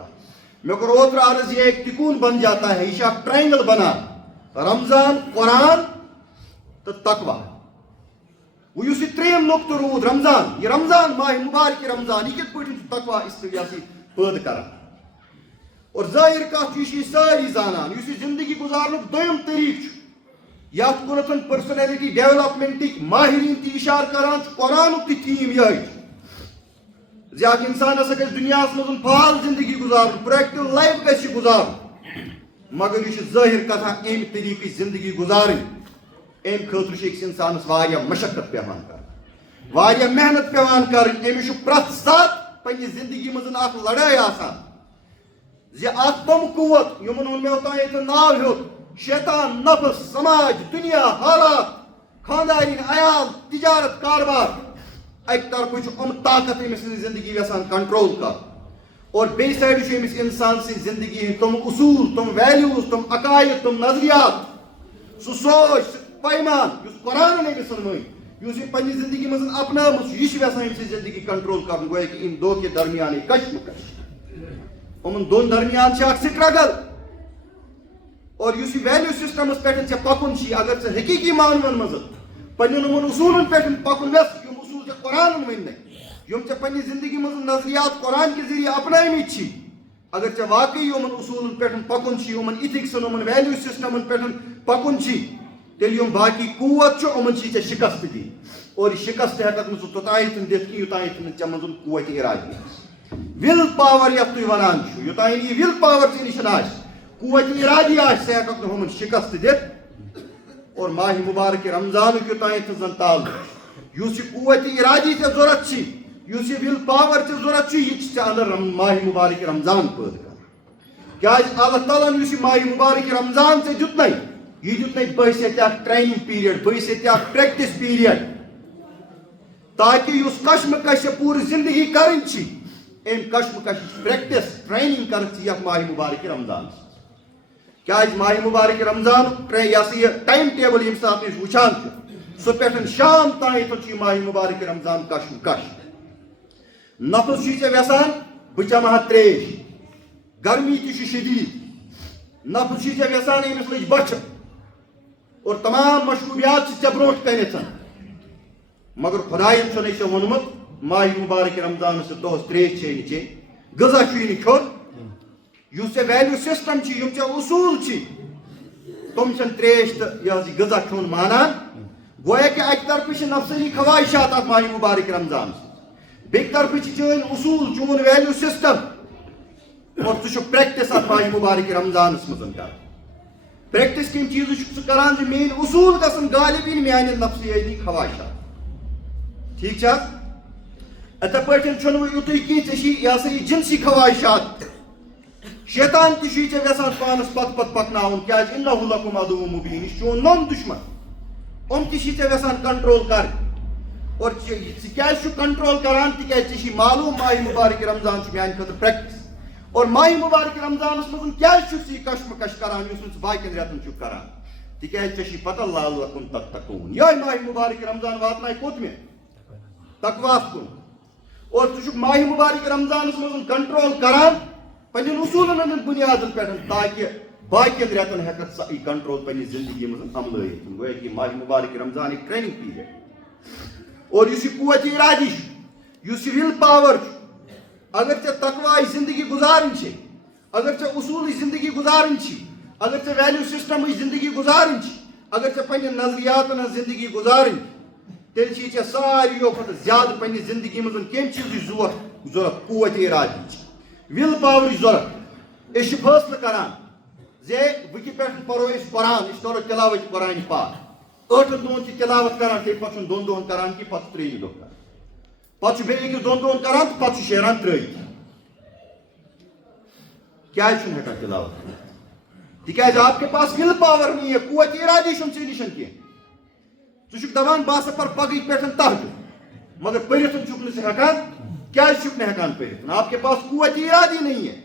میں کور اوتر عرض یہ ایک تکون بن جاتا ہے یہ ٹرائنگل بنا رمضان قرآن تو تقوی وہ اس تریم نقطہ رود رمضان یہ رمضان ماہ مبارک رمضان یہ کت پٲٹھۍ تقوی استغاثی پٲدٕ کران اور ظاہر کت یہ ساری زانان اس زندگی گزارنک دویم طریق یت کُنتھ پرسنالٹی ڈیولپمنٹک ماہرین تہ اشارہ کران قرآنک تہ تھیم یہ انسان ہسا گھس دنیا مز فعال زندگی گزارن پریکٹیو لائف گھس گزارن مگر یہ ظاہر کتھا ام طریقہ زندگی گزارن ام خاطر اکس انسانس واریاہ مشقت پیوان کر واریاہ محنت پیوان کرن امس پرت سات پنہ زندگی مزن اخ لڑائی آسان زِ اخ تم قوت یمن ہن مے اوتان یہ ناو ہیوت شیطان نفس سماج دنیا حالات خاندارین عیال تجارت کاروبار اک طرف ام طاقت امس زندگی یژھان کنٹرول کر اور بیٚیہِ سایڈٕ چھُ أمِس اِنسان سٕنٛدِ زندگی ہٕنٛدۍ تِم اصوٗل تِم ویلیوٗز تِم عقاید تِم نظریات سُہ سونٛچ سُہ پیمان یُس قرآنن أمِس ؤنۍ یُس یہِ پننہِ زندگی منٛز اپنٲومٕژ چھُ یہِ چھُ یژھان أمۍ سٕنٛز زندگی کنٹرول کرُن گویا کہِ اَمہِ دۄہ کہِ درمیان کشمکش یِمن دۄن درمیان چھِ اکھ سٹرگل اور یُس یہِ ویلیوٗ سسٹمس پٮ۪ٹھ ژےٚ پکُن چھُے اگر ژےٚ حقیٖقی معنون منٛز پننٮ۪ن یِمن اصوٗلن پٮ۪ٹھ پکُن یژھ یِم اصوٗل ژےٚ قرآنن ؤنۍ یم ژےٚ پننہِ زندگی منٛز نظریات قرآن کہِ ذریعہِ اپنٲومٕتۍ چھِ اگر ژےٚ واقعی یِمن اصوٗلن پٮ۪ٹھ پکُن چھُے یِمن اِتھکسن یِمن ویلیوٗ سسٹمن پٮ۪ٹھ پکُن چھُے تیٚلہِ یِم باقٕے قوت چھُ یِمن چھُے ژےٚ شکست دِنۍ اور یہِ شکست ہٮ۪ککھ نہٕ ژٕ توٚتانۍ دِتھ کینٛہہ یوٚتانۍ نہٕ ژےٚ منٛز قوتِ ارادٕ آسہِ ول پاور یتھ تُہۍ ونان چھِو یوٚتانۍ نہٕ یہِ ول پاور ژےٚ نِش آسہِ قوتِ ارادی آسہِ ژٕ ہٮ۪ککھ نہٕ ہُمن شکست دِتھ اور ماہِ مبارک رمضانُک یوٚتانۍ تہٕ زن تعلق یُس یہِ قوتِ ارادی ژےٚ ضوٚرتھ چھِ یُس یہِ ول پاور ژےٚ ضوٚرتھ چھُ یہِ چھِ ژےٚ اندر ماہِ مبارک رمضان پٲدٕ کران کیٛازِ اللہ تعالیٰ ہن یُس یہِ ماہِ مبارک رمضان ژےٚ دیُتنَے یہِ دیُتنَے بحثیتہِ اکھ ٹریننگ پیریڈ بحثیتہِ اکھ پریکٹس پیریڈ تاکہ یُس کشمکش ژےٚ پوٗرٕ زندگی کرٕنۍ چھِ امہِ کشمکشٕچ پریکٹس ٹریننگ کرکھ ژٕ یتھ ماہِ مبارک رمضانس کیٛازِ ماہِ مبارک رمضانُک یہِ ہسا یہِ ٹایم ٹیبل ییٚمہِ ساتہٕ أسۍ وٕچھان چھِ سُہ پٮ۪ٹھ شام تانٮ۪تھ چھُ یہِ ماہِ مبارک رمضان کشمکش نفس چھُے ژےٚ یژھان بہٕ چمہٕ ہا تریش گرمی تہِ چھُ شدیٖد نفس چھُے ژےٚ یژھان أمِس لٔج بۄچھِ اور تمام مشروٗبیات چھِ ژےٚ برونٛٹھ کٔنِتھ مگر خۄداین چھُنَے ژےٚ ووٚنمُت ماہِ مبارک رمضانس دۄہس تریش چھے نہٕ چیٚنۍ غذا چھُے نہٕ کھیوٚن یُس ژےٚ ویلیوٗ سسٹم چھِ یِم ژےٚ اصوٗل چھِ تِم چھِنہٕ تریش تہٕ یہِ حظ یہِ غذا کھیوٚن مانان گویا کہِ اکہِ طرفہٕ چھِ نفسٲنی خواہشات اتھ ماہِ مبارک رمضانس بیٚکہِ طرفہٕ چھِ چٲنۍ اصوٗل چون ویلیوٗ سسٹم اور ژٕ چھُکھ پریکٹس اتھ ماہِ مبارک رمضانس منٛز کران پریکٹس کمہِ چیٖزٕچ چھُکھ ژٕ کران زِ میٲنۍ اصوٗل گژھن غالب یِنۍ میانٮ۪ن نفسیٲتی خواہشات ٹھیٖک چھا اِتھے پٲٹھۍ چھُنہٕ وۄنۍ یُتُے کینٛہہ ژےٚ چھِ یہِ ہسا یہِ جنسی خواہشات شیطان تہِ چھُے ژےٚ یژھان پانس پتہٕ پتہٕ پکناوُن کیٛازِ اِنہُ لکُم عدوٌ مُبیٖن یہِ چھُ چون نوٚم دُشمن یِم تہِ چھِ ژےٚ یژھان کنٹرول کرٕنۍ اور ژٕ کیٛازِ چھُکھ کنٹرول کران تِکیٛازِ ژےٚ چھُے معلوٗم ماہِ مبارک رمضان چھُ میانہِ خٲطرٕ پریکٹس اور ماہِ مبارک رمضانس منٛز کیٛازِ چھُکھ ژٕ یہِ کشمکش کران یُس نہٕ ژٕ باقین رٮ۪تن چھُکھ کران تِکیٛازِ ژےٚ چھُے پتہ لعلکم تتقوٗن یِہوٚے ماہِ مبارک رمضان واتنایہِ کوٚت مےٚ تقواہس کُن اور ژٕ چھُکھ ماہِ مبارک رمضانس منٛز کنٹرول کران پننٮ۪ن اصوٗلن ہٕنٛدٮ۪ن بُنیادن پٮ۪ٹھ تاکہِ باقین رٮ۪تن ہٮ۪ککھ ژٕ یہِ کنٹرول پننہِ زندگی منٛز عملٲیِتھ گویا کہِ ماہِ مبارک رمضان اکھ ٹریننگ پیریڈ اور یُس یہِ قوتِ ارادی چھُ یُس یہِ ول پاور چھُ اگر ژےٚ تقواہٕچ زندگی گزارٕنۍ چھے اگر ژےٚ اصوٗلٕچ زندگی گزارٕنۍ چھِ اگر ژےٚ ویلیوٗ سسٹمٕچ زندگی گزارٕنۍ چھِ اگر ژےٚ پننٮ۪ن نظریاتن ہٕنٛز زندگی گزارٕنۍ تیٚلہِ چھِ ژےٚ ساروِیو کھۄتہٕ زیادٕ پننہِ زندگی منٛز کمہِ چیٖزٕچ ضوٚرتھ قوتِ ارادِچ ول پاورٕچ ضوٚرتھ أسۍ چھِ فٲصلہٕ کران زِ وٕنکہِ پٮ۪ٹھ پرو أسۍ قرآن أسۍ کرو تِلاوت قرآنہِ پاک 8 دۄہن چھِ تِلاوت کران تمہِ پتہٕ چھُنہٕ 2 دۄہن کران کینٛہہ پتہٕ چھُ 3یہِ دۄہ کران پتہٕ چھُ بیٚیہِ أکِس 2 دۄہن کران تہٕ پتہٕ چھُ شیران ترٲیِتھ کیٛازِ چھُنہٕ ہٮ۪کان تِلاوت کٔرِتھ تِکیٛازِ آپ کے پاس ول پاور نہیں ہے قوتِ ارادی چھُنہٕ ژےٚ نِش کینٛہہ ژٕ چھُکھ دپان بہٕ ہسا پرٕ پگہٕکۍ پٮ۪ٹھ تہجُد مگر پٔرِتھ چھُکھ نہٕ ژٕ ہٮ۪کان کیٛازِ چھُکھ نہٕ ہٮ۪کان پٔرِتھ آپ کے پاس قوتِ ارادی نہیں ہے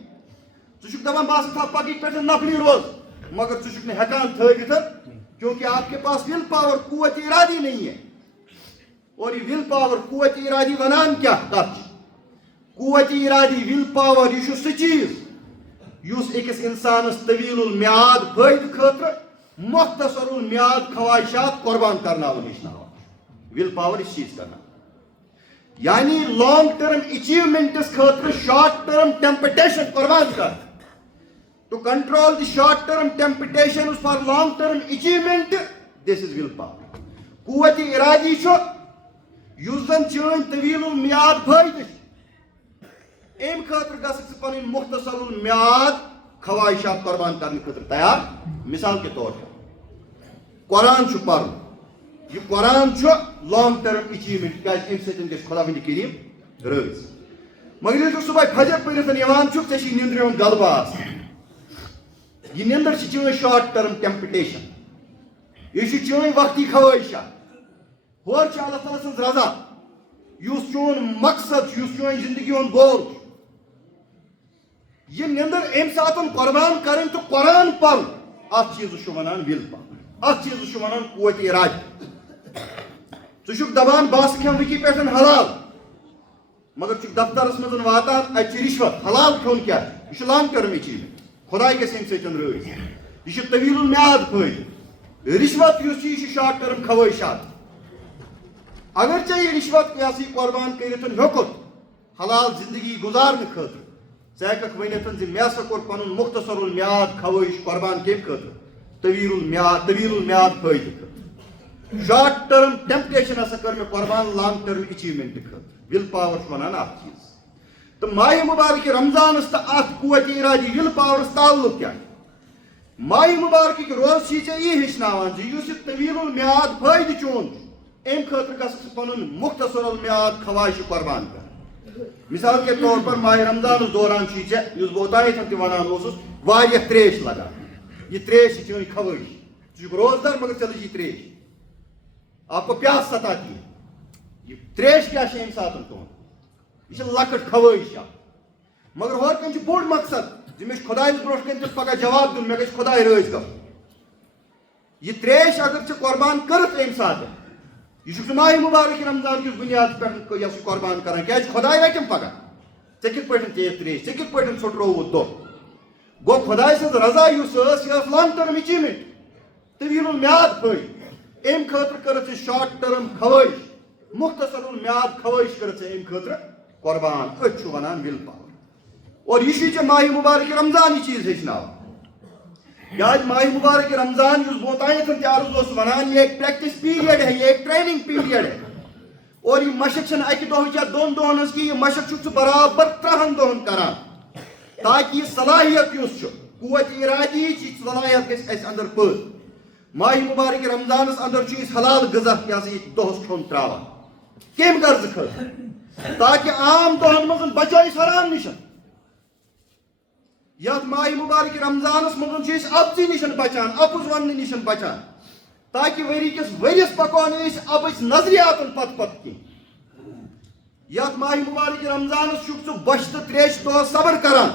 ژٕ چھُکھ دپان بہٕ ہسا تھاو پگہٕکۍ پٮ۪ٹھ نفلی روزٕ مگر ژٕ چھُکھ نہٕ ہٮ۪کان تھٲوِتھ کیونکہ آپ کے پاس ول پاور قوتِ ارادی نہیں ہے اور یہ ول پاور قوتِ ارادی ونان کیٛاہ کتھ چھِ قوتِ ارادی ول پاور یہِ چھُ سُہ چیٖز یُس أکِس اِنسانس طویٖل المیاد فٲیدٕ خٲطرٕ مختصر المیاد خواہشات قۄربان کرناوُن ہیٚچھناوان ول پاور یہِ چیٖز کرناوان یعنی لانگ ٹرم اچیومنٹس خٲطرٕ شارٹ ٹرم ٹیمپٹیشن قۄربان کر to control the short term temptation for long term achievement this is will power قوتِ ارادی چھُ یُس زن چٲنۍ طویٖل المیاد فٲیدٕ چھِ امہِ خٲطرٕ گژھکھ ژٕ پنٕنۍ مختصر المیاد خواہشات قربان کرنے خاطر تیار. مثال کے طور پر قرآن چھ پرن. یہ قرآن چھ لانگ ٹرم اچیومنٹ کیا امہ سۭتۍ گژھِ خدا بند کریم رٲضۍ. مگر ییٚلہِ صبح فجر پٔرِتھ یِوان چھُکھ ژےٚ چھُے نیندرِ ہُنٛد غلبہٕ آسان. یہ نیندر چھِ چٲنۍ شارٹ ٹرم ٹیمپٹیشن. یہ چھِ چٲنۍ وقتی خواہشات. ہورٕ چھِ اللہ تعالیٰ سٕنٛز رضا یُس چون مقصد چھُ یُس چٲنۍ زندگی ہُنٛد گول چھُ. یہ نیندر امہِ ساتہٕ قربان کرٕنۍ تہٕ قرآن پرُن اتھ چیٖزس چھُ ونان وِل پاور. اتھ چیٖزس چھُ ونان قوتِ ارادٕ. ژٕ چھُکھ دپان بہٕ ہسا کھٮ۪مہٕ وٕکی پٮ۪ٹھ حلال مگر چھُکھ دفترس منٛز واتان اتہِ چھِ رِشوت. حلال کھیوٚن کیٛاہ یہِ چھُ لانگ ٹرم اچیومنٹ. خداے گژھِ امہِ سۭتۍ رٲضۍ. یہ چھُ طویل المیعاد فٲیدٕ. رِشوت یُس چھُ یہِ چھُ شارٹ ٹرم خواہشات. اگر ژےٚ یہِ رِشوت یہِ ہسا یہِ قربان کٔرِتھ ہیوٚکُتھ حلال زندگی گُزارنہٕ خٲطرٕ ژٕ ہیٚککھ ؤنِتھ زِ مےٚ ہسا کوٚر پنُن مختصر المیعاد خواہش قربان کمہِ خٲطرٕ طویل المیعاد فٲیدٕ خٲطرٕ. شارٹ ٹرم ٹیمپٹیشن ہسا کٔر مےٚ قربان لانگ ٹرم اچیومنٹ خٲطرٕ. ول پاور چھُ ونان اتھ چیٖز. تہٕ ماہِ مُبارکہِ رمضانس تہٕ اتھ قوتِ ارادی ول پاورس تعلق کیٛاہ. ماہِ مُبارکٕکۍ روزٕ چھِ ژےٚ یی ہیٚچھناوان زِ یُس یہِ طویل المیعاد فٲیدٕ چون چھُ امہِ خٲطرٕ گژھکھ ژٕ پنُن مختصر المیعاد خواہشہِ قربان کرٕنۍ. مثال کے طور پر ماہ رمضانس دوران چھ ژےٚ یُس بہٕ اوتانٮ۪تھ تہِ ونان اوسُس واریاہ تریش لگان. یہ تریش چھِ چٲنۍ خواہش. ژٕ چھُکھ روزدار مگر ژےٚ لٔجی تریش. آپ کو پیاس سَتاتی ہے. یہ تریش کیٛاہ چھِ امہِ ساتہٕ تُہُنٛد. یہ چھِ لۄکٕٹ خواہش اکھ. مگر ہورٕ کَنۍ چھُ بوٚڑ مقصد زِ مےٚ چھُ خۄدایَس برونٛٹھ کَنۍ تہِ پگاہ جواب دیُن مےٚ گژھِ خۄداے رٲضۍ گژھُن. یہ تریش اگر ژےٚ قربان کٔرٕتھ امہِ ساتہٕ یہ چھُکھ ژٕ ماہِ مُبارک رمضان کِس بُنیادس پٮ۪ٹھ یۄس یہِ قربان کران کیٛازِ خۄداے رَٹِم پگاہ. ژےٚ کِتھ پٲٹھۍ چیٚیَتھ تریش ژےٚ کِتھ پٲٹھۍ ژھُٹرووُتھ دۄہ. گوٚو خۄداے سٕنٛز رضا یُس ٲس یہِ ٲس لانگ ٹرم اچیومنٹ طویل المیعاد فٲیدٕ. امہِ خٲطرٕ کٔرٕتھ ژےٚ شارٹ ٹرم خواہش مختصر المیعاد خواہش کٔرٕتھ ژےٚ امہِ خٲطرٕ قربان. أتھۍ چھُ ونان ول پاور. اور یہ چھُے ژےٚ ماہِ مُبارک رمضان یہ چیٖز ہیٚچھناوان. کیٛازِ ماہِ مُبارک رمضان یُس بہٕ اوتانٮ۪تھ تہِ عرض اوسُس ونان یہ ایک پریکٹس پیریڈ ہے یہ ایک ٹریننگ پیریڈ ہے. اور یہ مشق چھنہٕ اکہِ دۄہٕچ یا دۄن دۄہن ہٕنٛز کینٛہہ. یہ مشق چھُکھ ژٕ برابر 30 دۄہن کران تاکہ یہ صلاحیت یُس چھُ قوتِ ارادیِچ یہِ صلاحیت گژھِ اَسہِ اندر پٲدٕ. ماہِ مُبارک رمضانس اندر چھُ أسۍ حلال غذا یہِ ہسا یہِ دۄہس کھیوٚن تراوان. کمہِ غرضہٕ خٲطرٕ تاکہ عام دۄہن منٛز بچو أسۍ حرام نِش. یتھ ماہِ مُبارک رمضانس منٛز چھِ أسۍ اپژِ نِش بچان اپُز وننہٕ نِش بچان تاکہ ؤری کِس ؤرِیس پکو نہٕ أسۍ اپٕچ نظریاتن پتہٕ کینٛہہ. یتھ ماہِ مُبارک رمضانس چھُکھ ژٕ بۄچھِ تہٕ تریشہِ دۄہس صبر کران.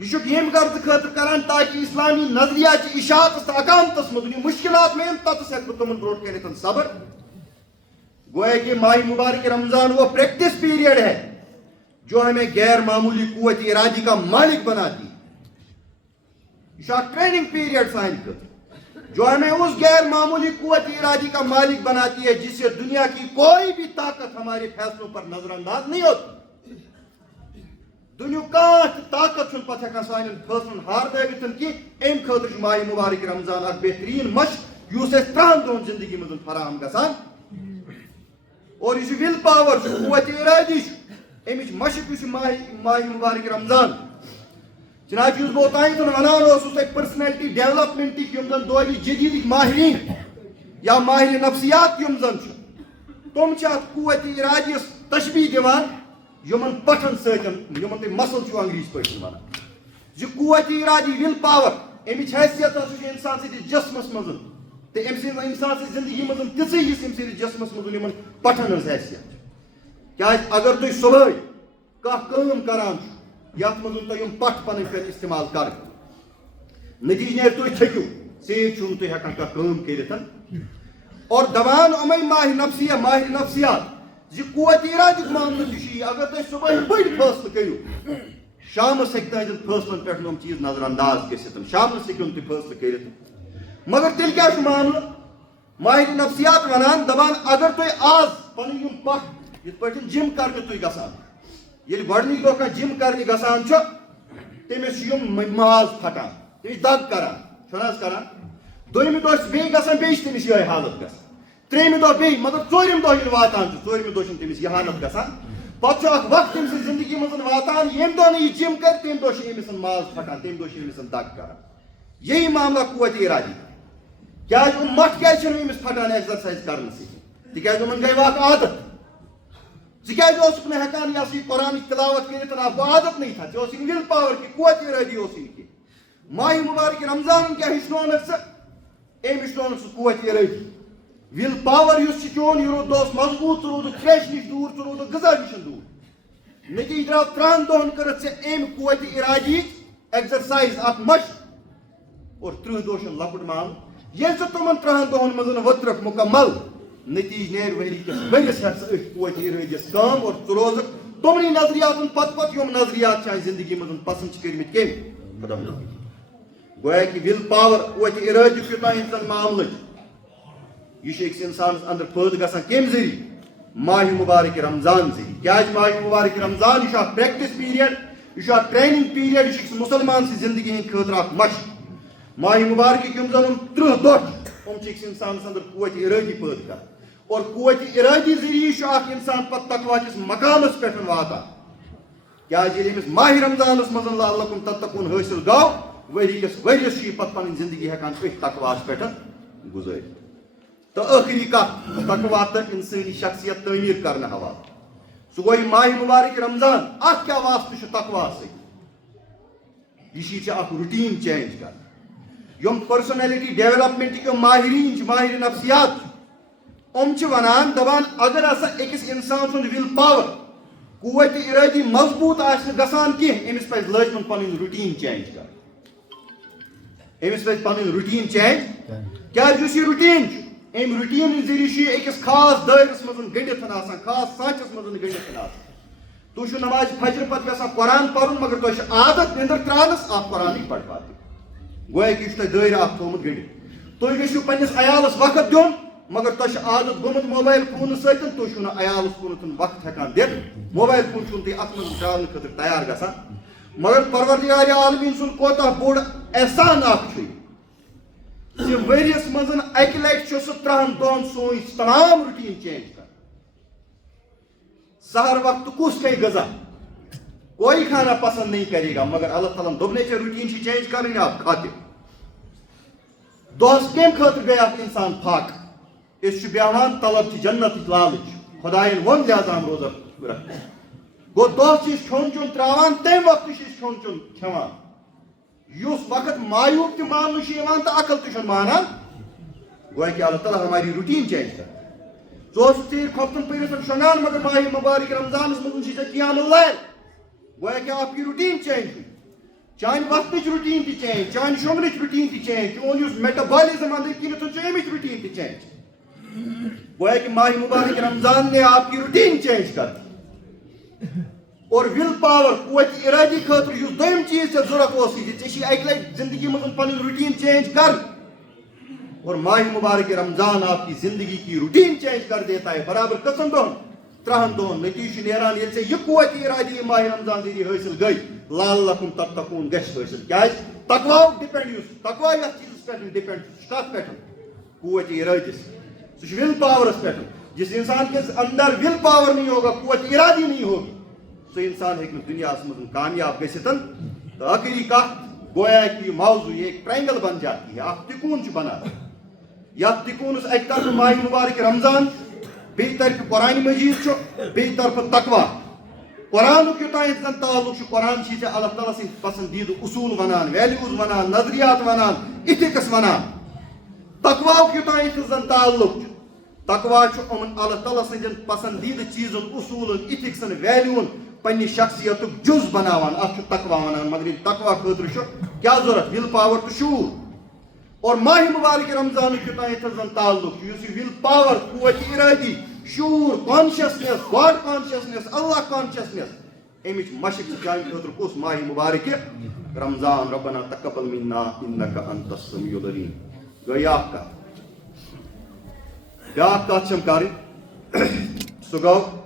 یہ چھُکھ ییٚمہِ غرضہٕ خٲطرٕ کران تاکہ اسلامی نظریات چہِ اشاعتس تہٕ اقامتس منٛز یِم مشکلات مےٚ یِن تتس ہٮ۪کہٕ بہٕ تِمن برونٛٹھ کٔرِتھ صبر. گویا کہ ماہِ مُبارک رمضان وہ پریکٹس پیریڈ ہے جو ہمیں غیر معمولی قوت ارادی کا مالک بناتی ہے. یہ چھُ اکھ ٹریننگ پیریڈ سانہِ خٲطرٕ جو ہمیں اس غیر معمولی قوت ارادی کا مالک بناتی ہے جس سے دنیا کی کوئی بھی طاقت ہمارے فیصلوں پر نظر انداز نہیں ہوتی. دنیا کانٛہہ تہِ طاقت چھُنہٕ پتہٕ ہٮ۪کان سانٮ۪ن فٲصلن ہار دٲوِتھ کینٛہہ. امہِ خٲطرٕ چھُ ماہِ مُبارک رمضان اکھ بہتریٖن مشق یُس اَسہِ 30 دۄہن زندگی منٛز فراہم گژھان. اور یُس یہِ ول پاور چھُ قوتِ ارادی چھُ امِچ مشق یُس یہِ ماہِ مُبارک رمضان جناب یُس بہٕ اوتانٮ۪تھ ونان اوسُس تۄہہِ پٔرسنیلٹی ڈیولپمنٹٕکۍ یِم زن دورِ جدیٖدٕکۍ ماہریٖن یا ماہرِ نفسیات یِم زن چھِ تِم چھِ اتھ قوتِ ارادیَس تشبیٖح دِوان یِمن پٹھن سۭتۍ یِمن تُہۍ مسل چھِو انگریٖزی پٲٹھۍ ونان زِ قوتِ ارادی ول پاور امِچ حیثیت ہسا چھِ انسان سٕنٛدِس جسمس منٛز تہٕ أمۍ سٕنٛز انسان سٕنٛزِ زندگی منٛز تِژٕے یِژھ أمۍ سٕنٛدِس جسمس منٛز یِمن پٹھن ہٕنٛز حیثیت چھِ. کیٛازِ اگر تُہۍ صبحٲے کانٛہہ کٲم کران چھُ یتھ منٛز تۄہہِ یِم پٹھ پنٕنۍ پٮ۪ٹھ استعمال کرٕنۍ نتیٖجہٕ نیرِ تُہۍ تھٔکِو ژیٖرۍ چھُنہٕ تُہۍ ہٮ۪کان کانٛہہ کٲم کٔرِتھ. اور دپان یِمے ماہرِ نفسیات زِ قوتِ ارادیُک معاملہٕ تہِ چھُ یہِ اگر تُہۍ صبحٲے بٔڑۍ فٲصلہٕ کٔرِو شامس ہٮ۪کہِ تُہنٛدٮ۪ن فٲصلن پٮ۪ٹھ یِم چیٖز نظر انداز گٔژھِتھ. شامنس ہیٚکِو نہٕ تُہۍ فٲصلہٕ کٔرِتھ. مگر تیٚلہِ کیٛاہ چھُ معاملہٕ ماہرِ نفسیات ونان دپان اگر تُہۍ آز پنٕنۍ یِم پٹھ یِتھ پٲٹھۍ جِم کرنہِ تُہۍ گژھان ییٚلہِ گۄڈنِکۍ دۄہ کانٛہہ جِم کرنہِ گژھان چھُ تٔمِس چھُ یِم ماز پھٹان تٔمِس دگ کران چھُنہٕ حظ کران. دوٚیمہِ دۄہ چھُ بیٚیہِ گژھان بیٚیہِ چھِ تٔمِس یِہے حالت گژھان. ترٛیٚیمہِ دۄہ بیٚیہِ مگر ژوٗرِم دۄہ ییٚلہِ واتان چھُ ژوٗرمہِ دۄہ چھُنہٕ تٔمِس یہِ حالت گژھان. پتہ وقت تم سن زندگی مزن واتان یم دہ یہ جم کر تم دہ امس ماز پھٹان تم دہ امس دگ کران یہی معاملہ قوت ارادی کیا مٹ کیا امس پھٹان ایکزرسائز کرنے سی تکیاز ان گئی واقع عادت ژکیاز ہیکان یہ قرآن تلاوت کرت عادت نہیں تھا ژے ول پاور کی قوت ارادی کی ماہ مبارک رمضان کیا ہچنونک ژے أمۍ ہچنونک سہ قوت ارادی ول پاور اس چون یہ رود دہس مضبوط ژٕ روٗدُکھ تریش نش دور ژٕ روٗدُکھ غذا نش دور نتیجہ درٛاو 3 دۄہن کٔرٕتھ ژےٚ أمۍ قوت ارادی ایکزرسائز اکھ مشق اور 30 دۄہ چھُ لۄکُٹ معاملہٕ ییٚلہِ ژٕ تِمن 3 دۄہن منٛز وٕترکھ مکمل نتیجہ نیرِ ؤری کِس ؤرِیس ہٮ۪کھ ژٕ أتھۍ قوت ارادیس کٲم اور ژٕ روزکھ تِمنٕے نظریاتن پتہٕ یِم نظریات چھِ اَسہِ زندگی منٛز پسنٛد چھِ کٔرمٕتۍ کٔمۍ خۄدا گویا کہ ول پاور قوت ارادیُک یوٚتام انسان معاملہٕ چھُ یہ أکِس انسانس اندر پٲدٕ گژھان کمہِ ذٔریعہٕ ماہ مبارک رمضان ذٔریعہٕ کیٛازِ ماہ مبارک رمضان یہ چھُ اکھ پریکٹس پیریڈ یہ چھُ اکھ ٹریننگ پیریڈ یہ چھُ أکِس مُسلمان سٕنٛزِ زندگی ہٕنٛدِ خٲطرٕ اکھ مشق ماہ مبارکٕکۍ یِم زن 30 دۄہ چھِ یِم چھِ أکِس انسانس اندر قوت ارادی پٲدٕ کران اور قوت ارادی ذریعہ چھُ اکھ انسان پتہٕ تقوا کِس مقامس پٮ۪ٹھ واتان کیٛازِ ییٚلہِ أمِس ماہ رمضانس منٛز لعلکم تتقون حٲصِل گوٚو ؤری کِس ؤرِیس چھُ یہِ پتہٕ پنٕنۍ زندگی ہٮ۪کان أتھۍ تقواہس پٮ۪ٹھ گُزٲرِتھ تو ٲخری کتھ تقوا تہٕ انسٲنی شخصیت تعمیٖر کرنہٕ حوالہٕ سُہ گوٚو یہِ ماہ مبارک رمضان اتھ کیٛاہ واسطہٕ چھُ تقوا سۭتۍ یہِ چھِ ژےٚ اکھ روٹیٖن چینج کران یِم پٔرسنیلٹی ڈیولپمنٹٕکۍ یِم ماہریٖن چھِ ماہر نفسیات چھِ یِم چھِ ونان دپان اگر ہسا أکِس انسان سُنٛد ول پاور قوت ارادی مضبوط آسہِ نہٕ گژھان کینٛہہ أمِس پزِ لٲزمن پنٕنۍ روٹیٖن چینج کرٕنۍ أمِس پزِ پنٕنۍ روٹیٖن چینج کیٛازِ یُس یہِ روٹیٖن چھُ أمۍ روٹیٖن ذٔریعہٕ چھُ یہِ أکِس خاص دٲیرس منٛز گٔنڈِتھ آسان خاص سانچس منٛز گٔنڈِتھ آسان تُہۍ چھِو نماز فجر پتہٕ یژھان قرآن پرُن مگر تۄہہِ چھِ عادت نِندٕر ترٛاونس اکھ قرآنٕے پرٕ پتہٕ گویا کہِ یہِ چھُ تۄہہِ دٲیرٕ اکھ تھوٚومُت گٔنڈِتھ تُہۍ گٔژھِو پننِس عیالس وقت دیُن مگر تۄہہِ چھِ عادت گوٚمُت موبایل فونہٕ سۭتۍ تُہۍ چھِو نہٕ عیالس کُنتھ وقت ہٮ۪کان دِتھ موبایل فون چھُو نہٕ تُہۍ اتھ منٛز ترٛاونہٕ خٲطرٕ تیار گژھان مگر پروردگار عالمیٖن سُنٛد کوتاہ بوٚڑ احسان اکھ چھُ زِ ؤرِیس منٛز اکہِ لٹہِ چھُ سُہ 30 دۄہن سون تمام روٹیٖن چینج کران سحر وقت کُس کھیٚیہِ غذا کوئی کھانا پسند نہیں کرے گا مگر اللہ تعالیٰ دوٚپنے ژےٚ روٹیٖن چھِ چینج کرٕنۍ آپ کھاتہِ دۄہس کمہِ خٲطرٕ گٔے اکھ انسان فاقہٕ أسۍ چھِ بیٚہوان طلب چھِ جنتٕچ لالٕچ خۄداین ووٚن لہذا ہم روزا گوٚو دۄہس چھِ أسۍ کھیوٚن چیوٚن ترٛاوان تمہِ وقتہٕ چھِ أسۍ کھیوٚن چیوٚن کھٮ۪وان یُس وقت مایوٗب تہِ ماننہٕ چھُ یِوان تہٕ عقل تہِ چھُنہٕ مانان گویا کہ اللہ تعالیٰ ہماری روٹیٖن چینج کر ژٕ اوسُکھ ژیٖرۍ کھۄفتن پٔرِتھ شۄنٛگان مگر ماہ مبارک رمضانس منٛز چھُے ژےٚ قیام اللیل گویا کہ آپ کی روٹیٖن چینج ہوئی چانہِ وقتٕچ روٹیٖن تہِ چینج چانہِ شۄنٛگنٕچ روٹیٖن تہِ چینج چون یُس میٹابالزم أنٛدٕرۍ کِنٮ۪تھ چھُ اَمِچ روٹیٖن تہِ چینج گویا کہ ماہ مبارک رمضان نے آپ کی روٹیٖن چینج کر اور ول پاور قوت ارادی خاطر یُس دوٚیِم چیٖز ژےٚ ضوٚرتھ اوسُے زِ ژےٚ چھِ اکہِ لٹہِ زندگی منٛز پنٕنۍ روٹیٖن چینج کر اور ماہ مبارک رمضان آپ کی زندگی کی روٹیٖن چینج کر دیتا ہے برابر کٔژن دۄہن 3 دۄہن نتیجہ چھُ نیران ییٚلہِ ژےٚ یہِ قوت ارادی ماہ رمضان ذٔریعہٕ حٲصِل گٔے لعلکم تتقون گژھِ حٲصِل کیٛازِ تقواہُک ڈِپینڈ یُس تقوا یتھ چیٖزس پٮ۪ٹھ ڈِپینڈ چھُ سُہ چھُ کتھ پٮ۪ٹھ قوت ارادی سُہ چھُ ول پاورس پٮ۪ٹھ جس انسان کے اندر ول پاور نہیں ہوگا قوت ارادی نہیں ہوگی سُہ انسان ہیٚکہِ نہٕ دُنیاہس منٛز کامیاب گٔژھِتھ تہٕ ٲخری کتھ گویا کہ یہ موضوع یہ ایک ٹرائنگل بن جاتی ہے اکھ تِکوٗن چھُ بنان یتھ تِکوٗنس اکہِ طرفہٕ ماہ مبارک رمضان بیٚیہِ طرفہٕ قرآن مجیٖد چھُ بیٚیہِ طرفہٕ تقوا قرآنُک یوٚتام زن تعلق چھُ قرآن چھِ ژےٚ اللہ تعالیٰ سٕنٛدۍ پسندیٖدٕ اصوٗل ونان ویلیوٗز ونان نظریات ونان اِتھِکس ونان تقواہُک یوٚتام زن تعلق چھُ تقوا چھُ یِمن اللہ تعالیٰ سٕنٛدٮ۪ن پسندیٖدٕ چیٖزن اصوٗلن اِتھِکسن ویلیوٗن پننہِ شخصیتُک جُز بناوان اتھ چھُ تقوا ونان مگر ییٚلہِ تقوا خٲطرٕ چھُ کیٛاہ ضوٚرتھ ول پاور تہٕ شعوٗر اور ماہ مبارک رمضانُک یوٚتام زن تعلق چھُ یُس یہِ ول پاور قوت ارادی شعوٗر کانشیسنیس گاڈ کانشیسنیس اللہ کانشیسنیس امِچ مشق چھِ چانہِ خٲطرٕ کُس ماہ مبارک رمضان ربنا تقبل منا انک انت السمیع العلیم گٔے اکھ کتھ بیٛاکھ کتھ چھم کرٕنۍ سُہ گوٚو